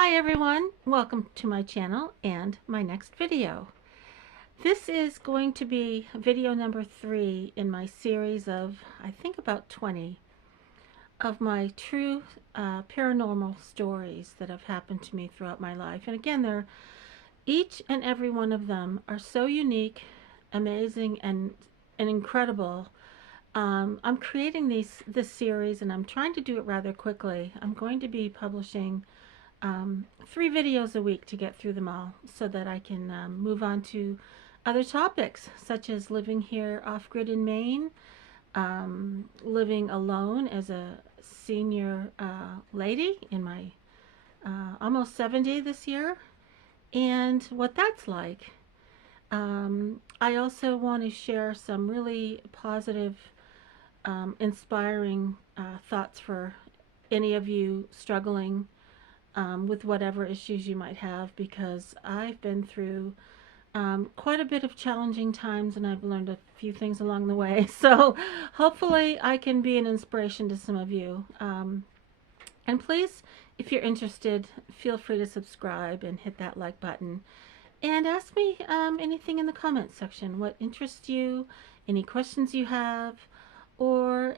Hi everyone, welcome to my channel and my next video. This is going to be video number 3 in my series of, I think about 20, of my true paranormal stories that have happened to me throughout my life. And again, each and every one of them are so unique, amazing, and incredible. I'm creating this series and I'm trying to do it rather quickly. I'm going to be publishing 3 videos a week to get through them all so that I can move on to other topics such as living here off-grid in Maine, living alone as a senior lady in my almost 70 this year, and what that's like. I also want to share some really positive, inspiring thoughts for any of you struggling with whatever issues you might have, because I've been through quite a bit of challenging times and I've learned a few things along the way. So hopefully I can be an inspiration to some of you. And please, if you're interested, feel free to subscribe and hit that like button. And ask me anything in the comments section. What interests you, any questions you have, or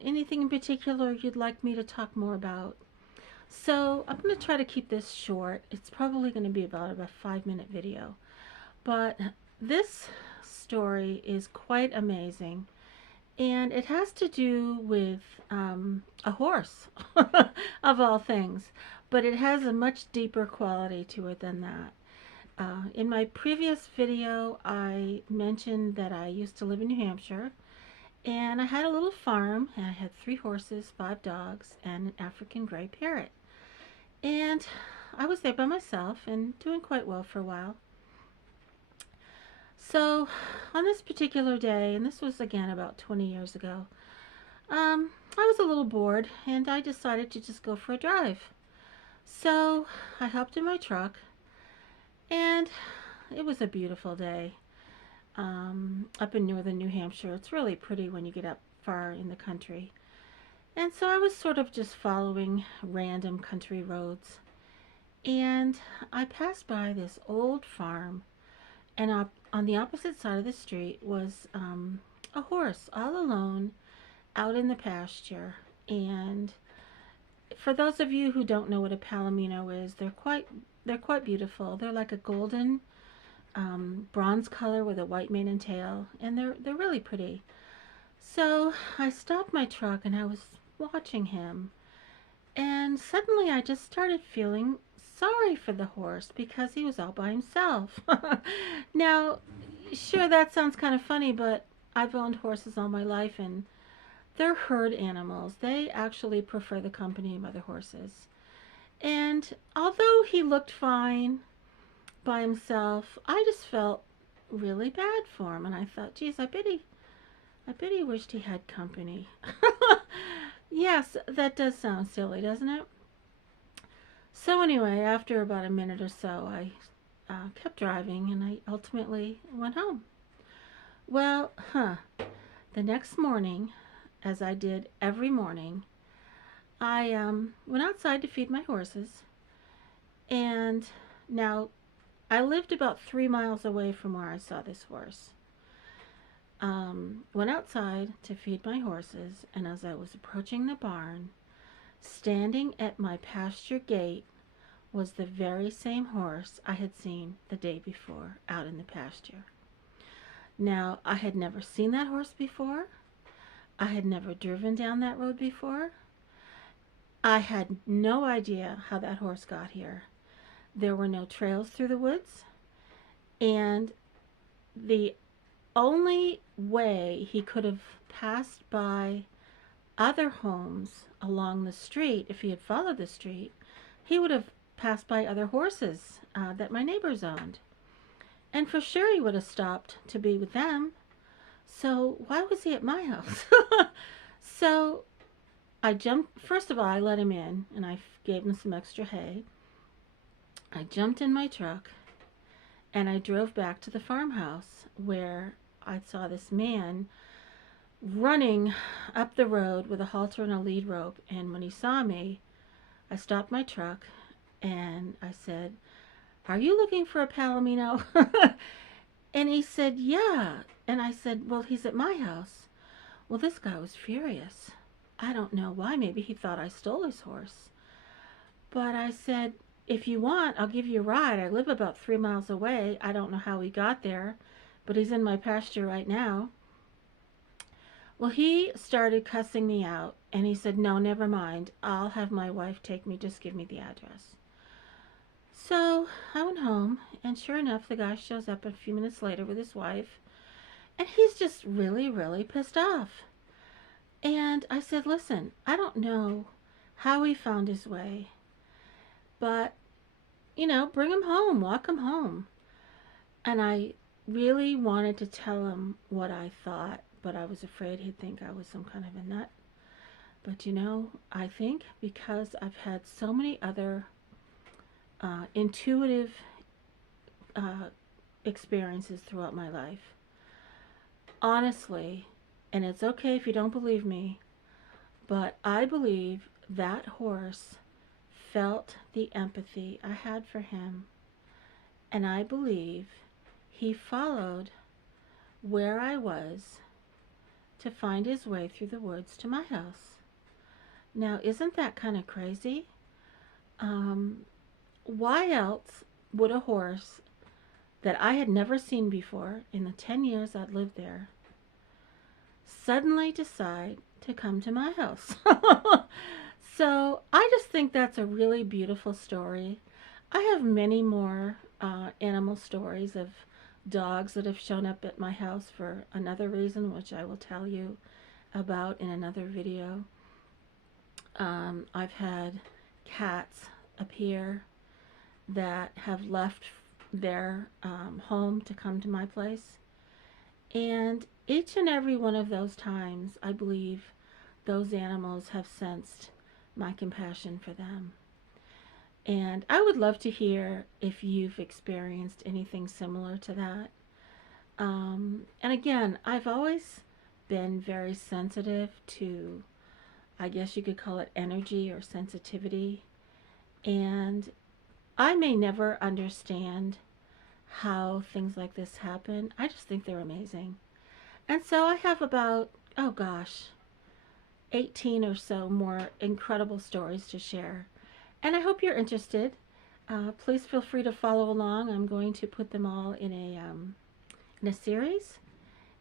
anything in particular you'd like me to talk more about. So I'm going to try to keep this short. It's probably going to be about a 5-minute video. But this story is quite amazing. And it has to do with a horse, of all things. But it has a much deeper quality to it than that. In my previous video, I mentioned that I used to live in New Hampshire. And I had a little farm, and I had 3 horses, 5 dogs, and an African gray parrot. And I was there by myself and doing quite well for a while. So on this particular day, and this was again about 20 years ago, I was a little bored and I decided to just go for a drive. So I hopped in my truck and it was a beautiful day up in northern New Hampshire. It's really pretty when you get up far in the country. And so I was sort of just following random country roads. And I passed by this old farm, and on the opposite side of the street was a horse all alone out in the pasture. And for those of you who don't know what a palomino is, they're quite beautiful. They're like a golden bronze color with a white mane and tail, and they're really pretty. So I stopped my truck and I was watching him, and suddenly I just started feeling sorry for the horse because he was all by himself. Now, sure, that sounds kind of funny, but I've owned horses all my life and they're herd animals. They actually prefer the company of other horses. And although he looked fine by himself, I just felt really bad for him, and I thought, geez, I bet he wished he had company. Yes, that does sound silly, doesn't it? So anyway, after about a minute or so, I kept driving and I ultimately went home. Well, the next morning, as I did every morning, I went outside to feed my horses. And now I lived about 3 miles away from where I saw this horse. Went outside to feed my horses, and as I was approaching the barn, standing at my pasture gate was the very same horse I had seen the day before out in the pasture. Now, I had never seen that horse before. I had never driven down that road before. I had no idea how that horse got here. There were no trails through the woods, and the only way he could have passed by other homes along the street, if he had followed the street, he would have passed by other horses that my neighbors owned. And for sure he would have stopped to be with them. So why was he at my house? So I jumped. First of all, I let him in and I gave him some extra hay. I jumped in my truck and I drove back to the farmhouse where I saw this man running up the road with a halter and a lead rope. And when he saw me, I stopped my truck And I said, "Are you looking for a palomino?" And he said, "Yeah." And I said, "Well, he's at my house." Well, this guy was furious. I don't know why. Maybe he thought I stole his horse. But I said, "If you want, I'll give you a ride. I live about 3 miles away. I don't know how he got there, but he's in my pasture right now." Well, he started cussing me out, and he said, "No, never mind. I'll have my wife take me. Just give me the address." So I went home, and sure enough, the guy shows up a few minutes later with his wife, and he's just really, really pissed off. And I said, "Listen, I don't know how he found his way, but, bring him home, walk him home." And I really wanted to tell him what I thought, but I was afraid he'd think I was some kind of a nut. But I think because I've had so many other intuitive uh, experiences throughout my life, honestly, and it's okay if you don't believe me, but I believe that horse felt the empathy I had for him, and I believe he followed where I was to find his way through the woods to my house. Now, isn't that kind of crazy? Why else would a horse that I had never seen before in the 10 years I'd lived there suddenly decide to come to my house? So I just think that's a really beautiful story. I have many more animal stories of dogs that have shown up at my house for another reason, which I will tell you about in another video. I've had cats appear that have left their home to come to my place. And each and every one of those times, I believe those animals have sensed my compassion for them. And I would love to hear if you've experienced anything similar to that. And again, I've always been very sensitive to, I guess you could call it energy or sensitivity. And I may never understand how things like this happen. I just think they're amazing. And so I have about, oh gosh, 18 or so more incredible stories to share. And I hope you're interested. Please feel free to follow along. I'm going to put them all in a series.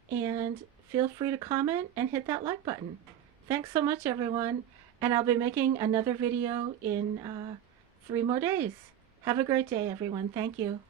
And feel free to comment and hit that like button. Thanks so much, everyone. And I'll be making another video in 3 more days. Have a great day, everyone. Thank you.